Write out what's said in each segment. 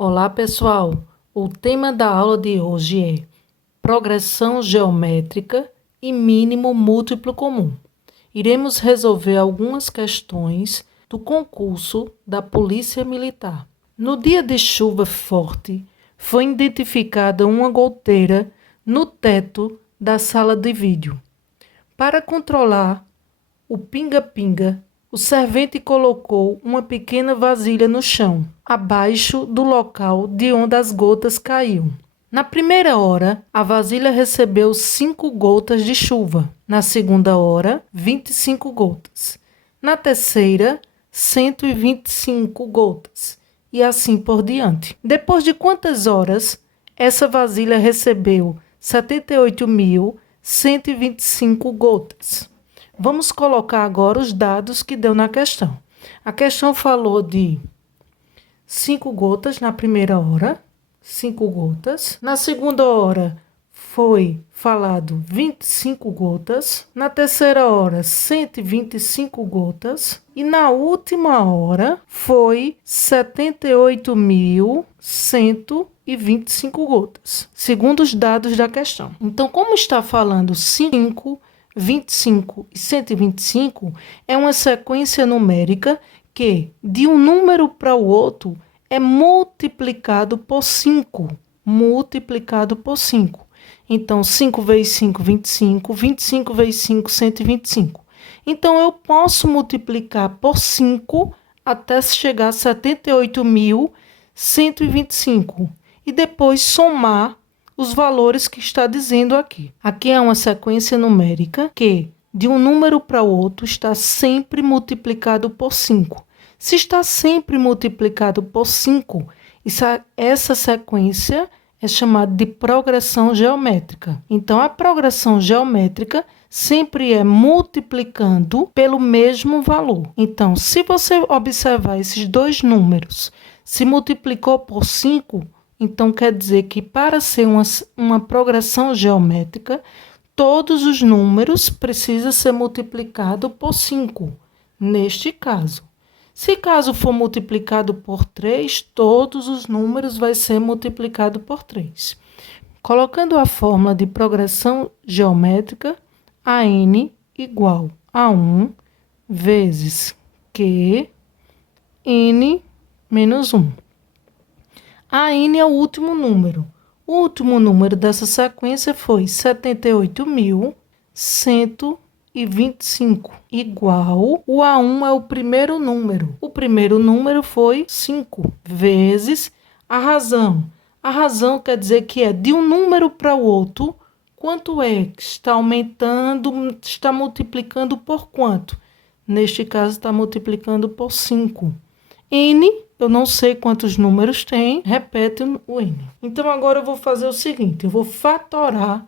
Olá, pessoal! O tema da aula de hoje é progressão geométrica e mínimo múltiplo comum. Iremos resolver algumas questões do concurso da Polícia Militar. No dia de chuva forte, foi identificada uma goteira no teto da sala de vídeo. Para controlar o pinga-pinga, o servente colocou uma pequena vasilha no chão, abaixo do local de onde as gotas caíam. Na primeira hora, a vasilha recebeu 5 gotas de chuva. Na segunda hora, 25 gotas. Na terceira, 125 gotas. E assim por diante. Depois de quantas horas, essa vasilha recebeu 78.125 gotas? Vamos colocar agora os dados que deu na questão. A questão falou de 5 gotas na primeira hora, 5 gotas. Na segunda hora foi falado 25 gotas. Na terceira hora, 125 gotas. E na última hora foi 78.125 gotas, segundo os dados da questão. Então, como está falando 5, 25 e 125, é uma sequência numérica que, de um número para o outro, é multiplicado por 5. Multiplicado por 5. Então, 5 vezes 5, 25. 25 vezes 5, 125. Então, eu posso multiplicar por 5 até chegar a 78.125. E depois somar os valores que está dizendo aqui. Aqui é uma sequência numérica que, de um número para o outro, está sempre multiplicado por 5. Se está sempre multiplicado por 5, essa sequência é chamada de progressão geométrica. Então, a progressão geométrica sempre é multiplicando pelo mesmo valor. Então, se você observar esses dois números, se multiplicou por 5, então, quer dizer que para ser uma progressão geométrica, todos os números precisam ser multiplicados por 5, neste caso. Se caso for multiplicado por 3, todos os números vão ser multiplicados por 3. Colocando a fórmula de progressão geométrica, AN igual a 1 vezes Q, N menos 1. A N é o último número. O último número dessa sequência foi 78.125, igual o A1 é o primeiro número. O primeiro número foi 5 vezes a razão. A razão quer dizer que é de um número para o outro. Quanto é? Está aumentando, está multiplicando por quanto? Neste caso, está multiplicando por 5. N, eu não sei quantos números tem, repete o N. Então, agora eu vou fazer o seguinte, eu vou fatorar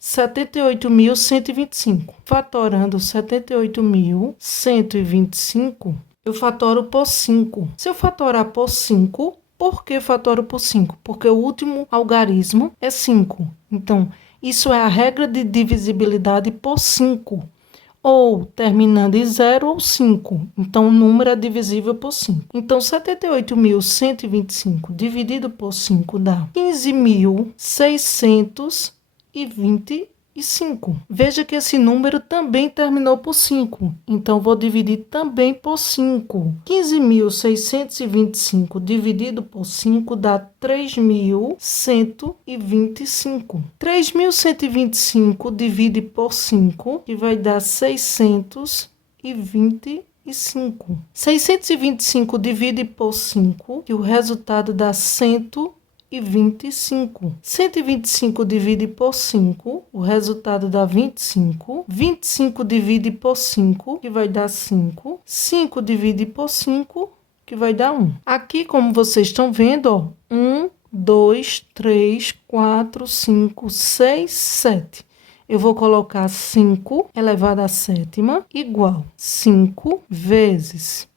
78.125. Fatorando 78.125, eu fatoro por 5. Se eu fatorar por 5, por que fatoro por 5? Porque o último algarismo é 5. Então, isso é a regra de divisibilidade por 5. Ou terminando em 0 ou 5. Então, o número é divisível por 5. Então, 78.125 dividido por 5 dá 15.625. Veja que esse número também terminou por 5. Então, vou dividir também por 5. 15.625 dividido por 5 dá 3.125. 3.125 divide por 5, que vai dar 625. 625 divide por 5, que o resultado dá 125. 125 divide por 5, o resultado dá 25. 25 divide por 5, que vai dar 5. 5 divide por 5, que vai dar 1. Aqui, como vocês estão vendo, ó, 1, 2, 3, 4, 5, 6, 7. Eu vou colocar 5 elevado à sétima igual 5 vezes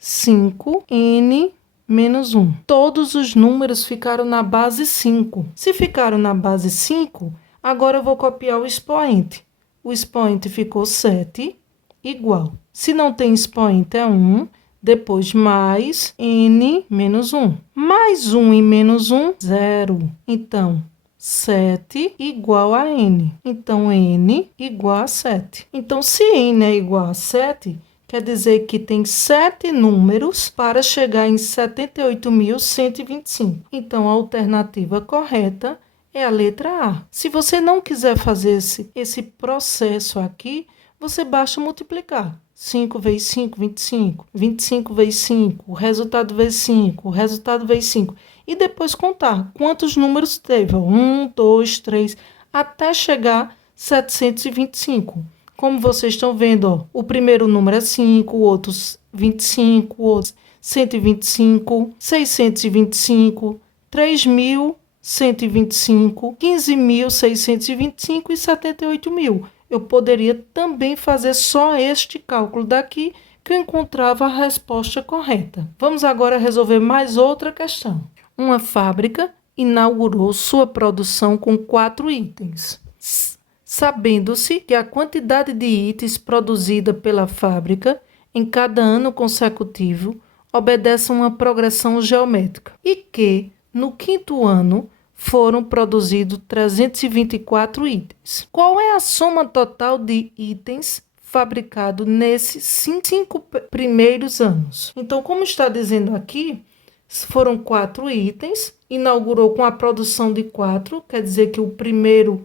5n menos 1. Todos os números ficaram na base 5. Se ficaram na base 5, agora eu vou copiar o expoente. O expoente ficou 7 igual. Se não tem expoente, é 1. Depois, mais n menos 1. Mais 1 e menos 1, 0. Então, 7 igual a n. Então, n igual a 7. Então, se n é igual a 7, quer dizer que tem 7 números para chegar em 78.125. Então, a alternativa correta é a letra A. Se você não quiser fazer esse processo aqui, você basta multiplicar. 5 vezes 5, 25. 25 vezes 5, o resultado vezes 5, o resultado vezes 5. E depois contar quantos números teve. 1, 2, 3, até chegar a 725. Como vocês estão vendo, ó, o primeiro número é 5, o outro 25, o outro 125, 625, 3.125, 15.625 e 78.000. Eu poderia também fazer só este cálculo daqui, que eu encontrava a resposta correta. Vamos agora resolver mais outra questão. Uma fábrica inaugurou sua produção com 4 itens. Sabendo-se que a quantidade de itens produzida pela fábrica em cada ano consecutivo obedece a uma progressão geométrica e que, no 5º ano, foram produzidos 324 itens. Qual é a soma total de itens fabricados nesses 5 primeiros anos? Então, como está dizendo aqui, foram 4 itens, inaugurou com a produção de 4, quer dizer que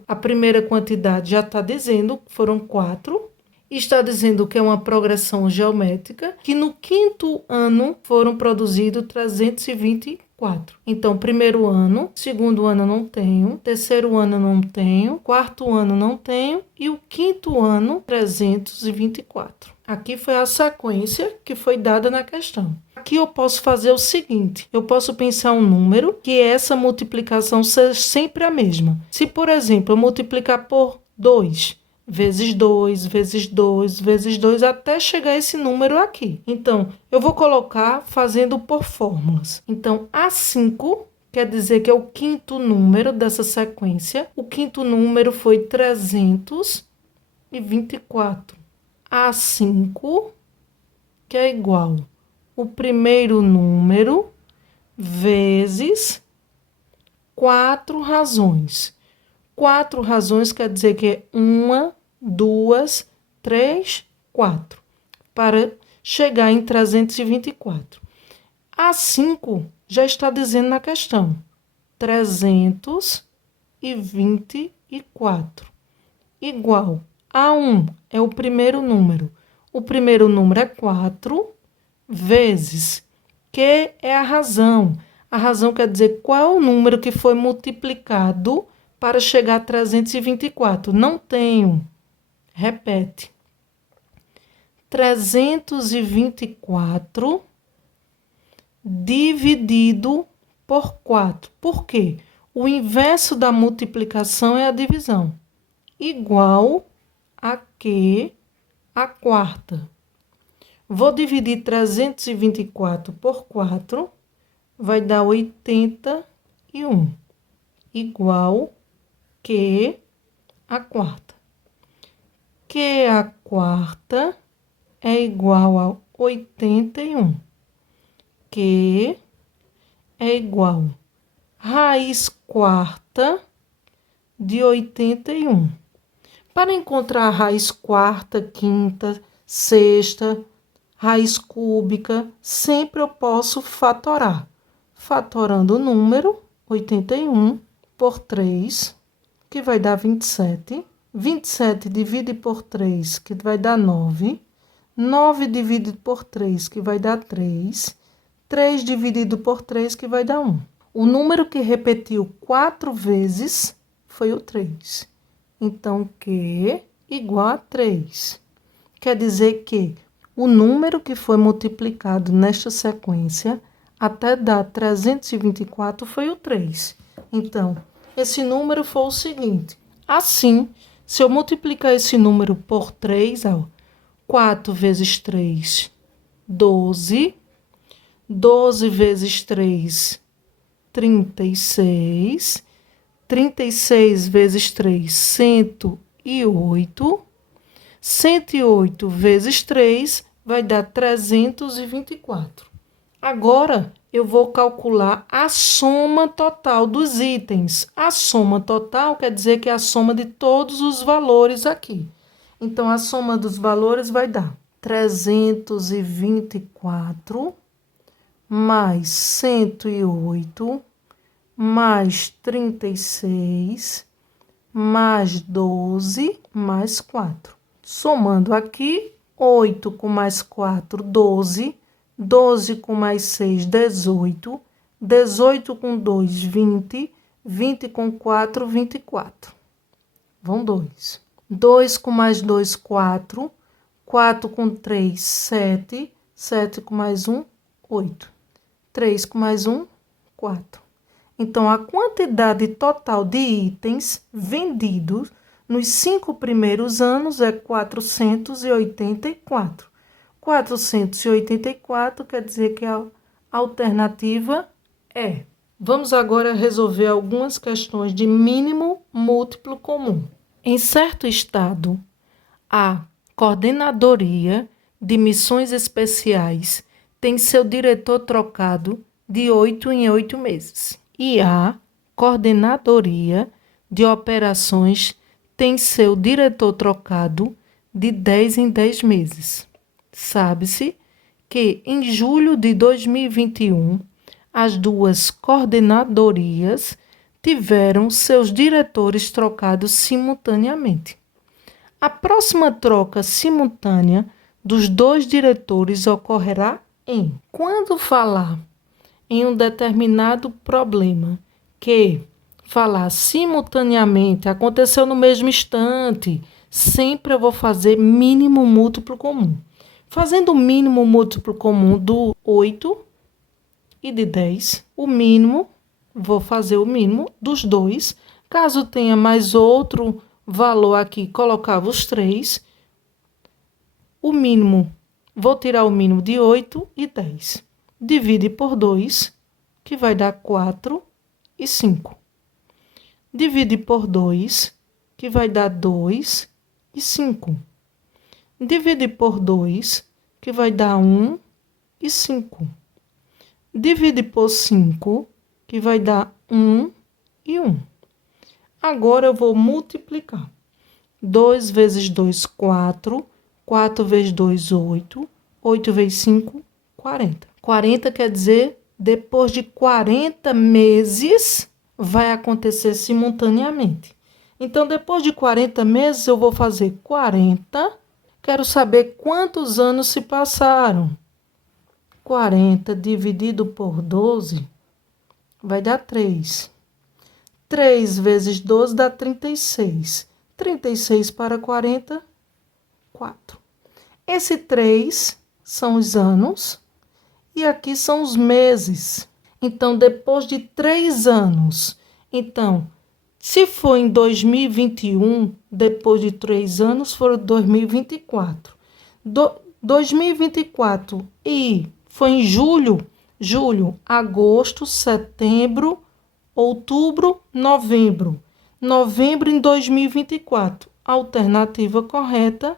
a primeira quantidade já está dizendo que foram 4. Está dizendo que é uma progressão geométrica, que no 5º ano foram produzidos 324. Então, primeiro ano, segundo ano não tenho, terceiro ano não tenho, quarto ano não tenho e o 5º ano 324. Aqui foi a sequência que foi dada na questão. Aqui eu posso fazer o seguinte, eu posso pensar um número que essa multiplicação seja sempre a mesma. Se, por exemplo, eu multiplicar por 2, vezes 2, vezes 2, vezes 2, até chegar a esse número aqui. Então, eu vou colocar fazendo por fórmulas. Então, A5 quer dizer que é o 5º número dessa sequência. O 5º número foi 324. A5, que é igual o primeiro número vezes 4 razões. 4 razões quer dizer que é 1, 2, 3, 4. Para chegar em 324. A5 já está dizendo na questão. 324 igual A1 é o primeiro número. O primeiro número é 4 vezes que é a razão. A razão quer dizer qual é o número que foi multiplicado para chegar a 324. Não tenho. Repete. 324 dividido por 4. Por quê? O inverso da multiplicação é a divisão. Igual a que a quarta. Vou dividir 324 por 4, vai dar 81, igual que a quarta. Que a quarta é igual a 81. Que é igual a raiz quarta de 81. Para encontrar a raiz quarta, quinta, sexta, raiz cúbica, sempre eu posso fatorar. Fatorando o número 81 por 3, que vai dar 27. 27 divide por 3, que vai dar 9. 9 dividido por 3, que vai dar 3. 3 dividido por 3, que vai dar 1. O número que repetiu 4 vezes foi o 3. Então, Q igual a 3. Quer dizer que o número que foi multiplicado nesta sequência até dar 324 foi o 3. Então, esse número foi o seguinte. Assim, se eu multiplicar esse número por 3, ó, 4 vezes 3, 12. 12 vezes 3, 36. 36 vezes 3, 108. 108 vezes 3, vai dar 324. Agora, eu vou calcular a soma total dos itens. A soma total quer dizer que é a soma de todos os valores aqui. Então, a soma dos valores vai dar 324 mais 108 mais 36 mais 12 mais 4. Somando aqui, 8 com mais 4, 12. 12 com mais 6, 18. 18 com 2, 20. 20 com 4, 24. Vão 2. 2 com mais 2, 4. 4 com 3, 7. 7 com mais 1, 8. 3 com mais 1, 4. Então, a quantidade total de itens vendidos nos 5 primeiros anos é 484. 484 quer dizer que a alternativa é. Vamos agora resolver algumas questões de mínimo múltiplo comum. Em certo estado, a Coordenadoria de Missões Especiais tem seu diretor trocado de 8 em 8 meses. E a Coordenadoria de Operações tem seu diretor trocado de 10 em 10 meses. Sabe-se que, em julho de 2021, as duas coordenadorias tiveram seus diretores trocados simultaneamente. A próxima troca simultânea dos dois diretores ocorrerá quando falar em um determinado problema que falar simultaneamente aconteceu no mesmo instante, sempre eu vou fazer mínimo múltiplo comum. Fazendo o mínimo múltiplo comum do 8 e de 10, o mínimo, vou fazer o mínimo dos 2. Caso tenha mais outro valor aqui, colocava os 3. O mínimo, vou tirar o mínimo de 8 e 10. Divide por 2, que vai dar 4 e 5. Divide por 2, que vai dar 2 e 5. Divide por 2, que vai dar 1 e 5. Divide por 5, que vai dar 1 e 1. Agora, eu vou multiplicar. 2 vezes 2, 4. 4 vezes 2, 8. 8 vezes 5, 40. 40 quer dizer, depois de 40 meses, vai acontecer simultaneamente. Então, depois de 40 meses, eu vou fazer 40. Quero saber quantos anos se passaram. 40 dividido por 12 vai dar 3. 3 vezes 12 dá 36. 36 para 40, 4. Esse 3 são os anos e aqui são os meses. Então, depois de 3 anos, então, se for em 2021, depois de 3 anos, for 2024. 2024 e foi em julho, agosto, setembro, outubro, novembro. Novembro em 2024. Alternativa correta,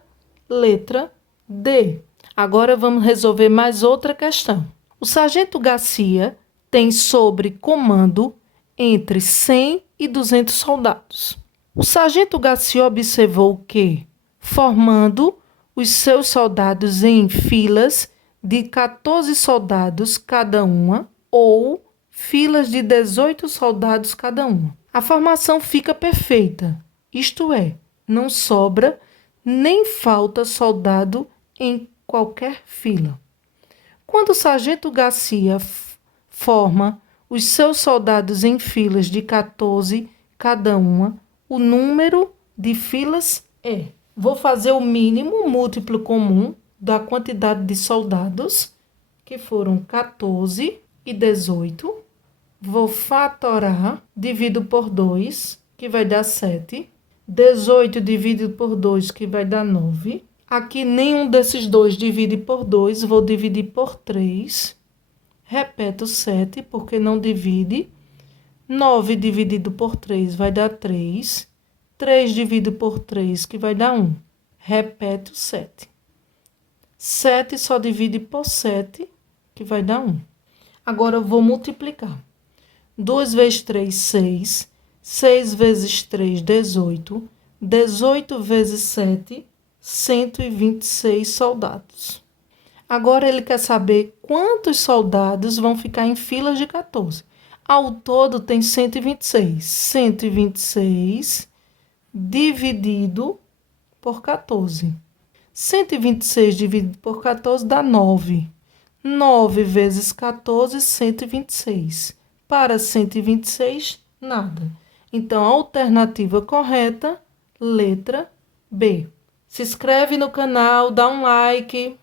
letra D. Agora vamos resolver mais outra questão. O sargento Garcia tem sobre comando entre 100 e 200 soldados. O sargento Garcia observou que, formando os seus soldados em filas de 14 soldados cada uma, ou filas de 18 soldados cada uma, a formação fica perfeita, isto é, não sobra nem falta soldado em qualquer fila. Quando o sargento Garcia forma os seus soldados em filas de 14 cada uma, o número de filas é. Vou fazer o mínimo múltiplo comum da quantidade de soldados, que foram 14 e 18. Vou fatorar, divido por 2, que vai dar 7. 18 dividido por 2, que vai dar 9. Aqui, nenhum desses dois divide por 2, vou dividir por 3. Repeto 7, porque não divide. 9 dividido por 3 vai dar 3. 3 dividido por 3, que vai dar 1. Repeto 7. 7 só divide por 7, que vai dar 1. Agora eu vou multiplicar. 2 vezes 3, 6. 6 vezes 3, 18. 18 vezes 7, 126 soldados. Agora ele quer saber quantos soldados vão ficar em filas de 14. Ao todo tem 126. 126 dividido por 14. 126 dividido por 14 dá 9. 9 vezes 14, 126. Para 126, nada. Então, a alternativa correta, letra B. Se inscreve no canal, dá um like.